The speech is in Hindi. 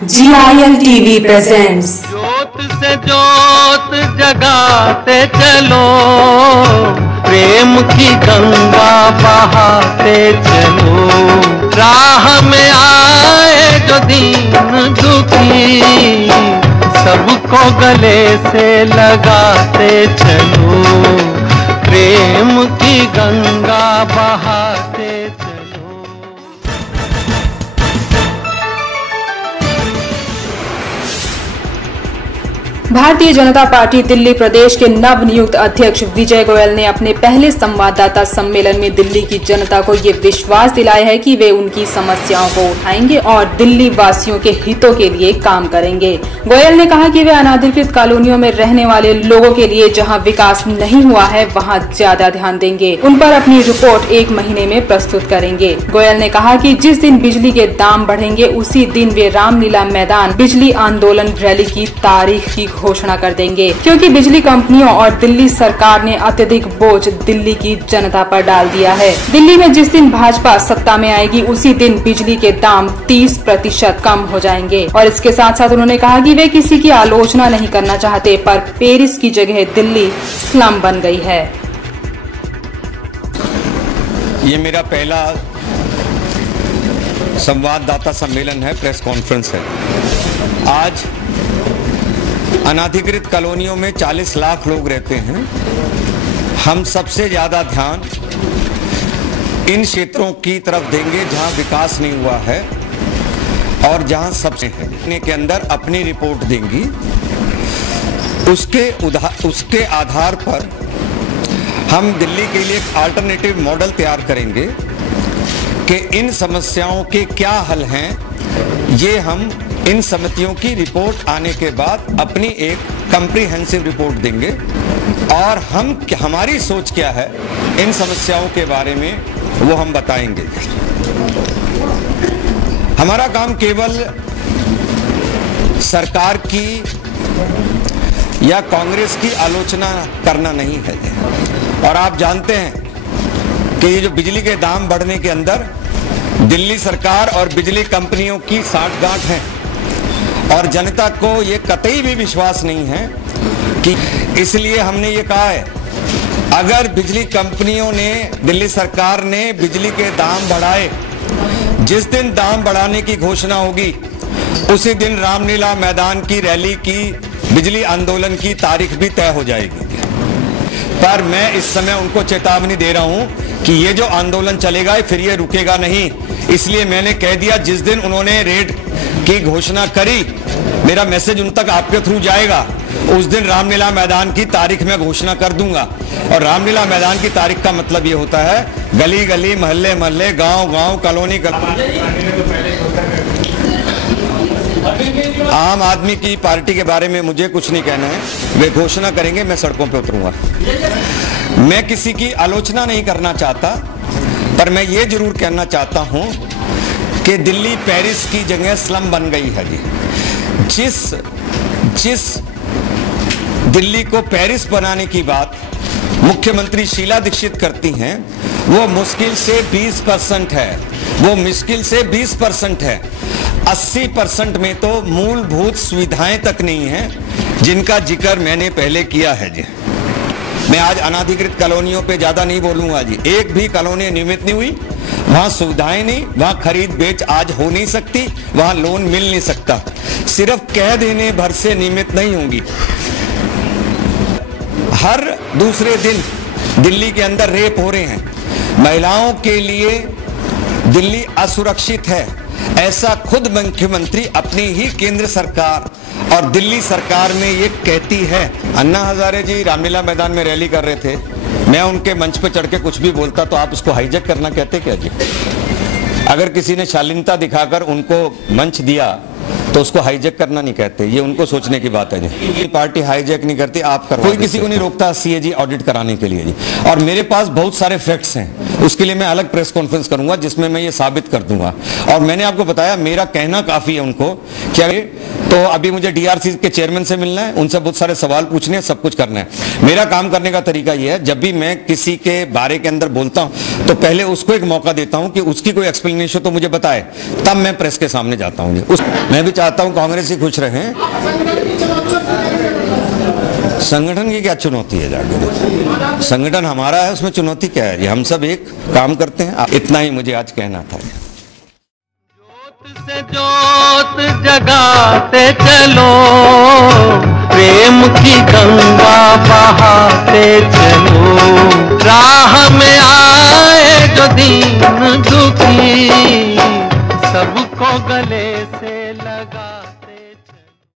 GIL TV presents ज्योत से ज्योत जगाते चलो, प्रेम की गंगा बहाते चलो। राह में आए जो दीन दुखी, सबको गले से लगाते चलो, प्रेम की गंगा बहाते चलो। भारतीय जनता पार्टी दिल्ली प्रदेश के नवनियुक्त अध्यक्ष विजय गोयल ने अपने पहले संवाददाता सम्मेलन में दिल्ली की जनता को ये विश्वास दिलाया है कि वे उनकी समस्याओं को उठाएंगे और दिल्ली वासियों के हितों के लिए काम करेंगे। गोयल ने कहा कि वे अनाधिकृत कॉलोनियों में रहने वाले लोगों के लिए जहां विकास नहीं हुआ है वहां ज्यादा ध्यान देंगे। उन पर अपनी रिपोर्ट 1 महीने में प्रस्तुत करेंगे। गोयल ने कहा कि जिस दिन बिजली के दाम बढ़ेंगे उसी दिन वे रामलीला मैदान बिजली आंदोलन रैली की तारीख की घोषणा कर देंगे, क्योंकि बिजली कंपनियों और दिल्ली सरकार ने अत्यधिक बोझ दिल्ली की जनता पर डाल दिया है। दिल्ली में जिस दिन भाजपा सत्ता में आएगी उसी दिन बिजली के दाम 30% कम हो जाएंगे। और इसके साथ साथ उन्होंने कहा कि वे किसी की आलोचना नहीं करना चाहते, पर पेरिस की जगह दिल्ली स्लम बन गई है। ये मेरा पहला संवाददाता सम्मेलन है, प्रेस कॉन्फ्रेंस है। आज अनाधिकृत कॉलोनियों में 40 लाख लोग रहते हैं। हम सबसे ज्यादा ध्यान इन क्षेत्रों की तरफ देंगे जहां विकास नहीं हुआ है और जहां सबसे है के अंदर अपनी रिपोर्ट देंगी। उसके आधार पर हम दिल्ली के लिए एक अल्टरनेटिव मॉडल तैयार करेंगे कि इन समस्याओं के क्या हल हैं। ये हम इन समितियों की रिपोर्ट आने के बाद अपनी एक कम्प्रीहेंसिव रिपोर्ट देंगे और हमारी सोच क्या है इन समस्याओं के बारे में वो हम बताएंगे। हमारा काम केवल सरकार की या कांग्रेस की आलोचना करना नहीं है। और आप जानते हैं कि ये जो बिजली के दाम बढ़ने के अंदर दिल्ली सरकार और बिजली कंपनियों की साठगांठ है और जनता को ये कतई भी विश्वास नहीं है कि, इसलिए हमने ये कहा है अगर बिजली कंपनियों ने, दिल्ली सरकार ने बिजली के दाम बढ़ाए, जिस दिन दाम बढ़ाने की घोषणा होगी उसी दिन रामलीला मैदान की रैली की, बिजली आंदोलन की तारीख भी तय हो जाएगी। पर मैं इस समय उनको चेतावनी दे रहा हूं कि ये जो आंदोलन चलेगा फिर ये रुकेगा नहीं। इसलिए मैंने कह दिया जिस दिन उन्होंने रेट की घोषणा करी, मेरा मैसेज उन तक आपके थ्रू जाएगा, उस दिन रामलीला मैदान की तारीख में घोषणा कर दूंगा। और रामलीला मैदान की तारीख का मतलब ये होता है गली गली, मोहल्ले मोहल्ले, गांव गांव, कॉलोनी आम आदमी की पार्टी के बारे में मुझे कुछ नहीं कहना है। वे घोषणा करेंगे, मैं सड़कों पे उतरूंगा। मैं किसी की आलोचना नहीं करना चाहता, पर मैं ये जरूर कहना चाहता हूं कि दिल्ली पेरिस की जगह स्लम बन गई है जी। जिस दिल्ली को पेरिस बनाने की बात मुख्यमंत्री शीला दीक्षित करती हैं वो मुश्किल से 20% है, वो मुश्किल से 20% है। 80% में तो मूलभूत सुविधाएं तक नहीं है जिनका जिक्र मैंने पहले किया है जी। मैं आज अनाधिकृत कॉलोनियों पे ज्यादा नहीं बोलूंगा जी। एक भी कॉलोनी नियमित नहीं हुई, वहां सुविधाएं नहीं, वहां खरीद बेच आज हो नहीं सकती, वहां लोन मिल नहीं सकता। सिर्फ कह देने भर से नियमित नहीं होंगी। हर दूसरे दिन दिल्ली के अंदर रेप हो रहे हैं। महिलाओं के लिए दिल्ली असुरक्षित है, ऐसा खुद मुख्यमंत्री अपनी ही केंद्र सरकार और दिल्ली सरकार में ये कहती है। अन्ना हजारे जी रामलीला मैदान में रैली कर रहे थे, मैं उनके मंच पे चढ़ के कुछ भी बोलता तो आप उसको हाईजैक करना कहते क्या जी? अगर किसी ने शालीनता दिखाकर उनको मंच दिया तो उसको हाईजैक करना नहीं कहते, ये उनको सोचने की बात है जी। पार्टी हाईजैक नहीं करती, आप करो। कोई किसी को नहीं रोकता सीएजी ऑडिट कराने के लिए जी। और मेरे पास बहुत सारे फैक्ट्स हैं। उसके लिए मैं अलग प्रेस कॉन्फ्रेंस करूंगा जिसमें मैं ये साबित कर दूंगा। और मैंने आपको बताया मेरा कहना काफी है उनको क्या, तो अभी मुझे डीआरसी के चेयरमैन से मिलना है, उनसे बहुत सारे सवाल पूछने हैं, सब कुछ करना है। मेरा काम करने का तरीका यह है, जब भी मैं किसी के बारे के अंदर बोलता हूं तो पहले उसको एक मौका देता हूं कि उसकी कोई एक्सप्लेनेशन तो मुझे बताए, तब मैं प्रेस के सामने जाता हूं। मैं भी चाहता हूं कांग्रेस ही खुश रहे। संगठन की क्या चुनौती है? जाकर संगठन हमारा है, उसमें चुनौती क्या है? ये हम सब एक काम करते हैं। इतना ही मुझे आज कहना था। जोत से जोत जगाते चलो, प्रेम की गंगा बहाते चलो। राह में आए जो दीन दुखी, सबको गले से